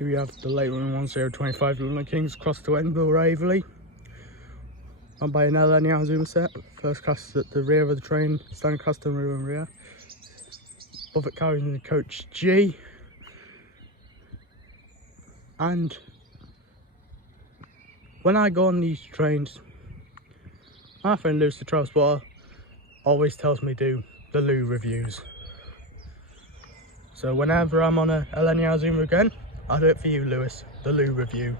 Here we have the late running 1025 London Kings crossed to Enfield Raveley. I'm by an LNR Zoom set. First class at the rear of the train, standing class to the rear and rear. Above it carrying the coach G. And when I go on these trains, my friend Lewis the transporter always tells me do the loo reviews. So whenever I'm on a LNR Zoom again, I'll do it for you, Lewis, the loo review.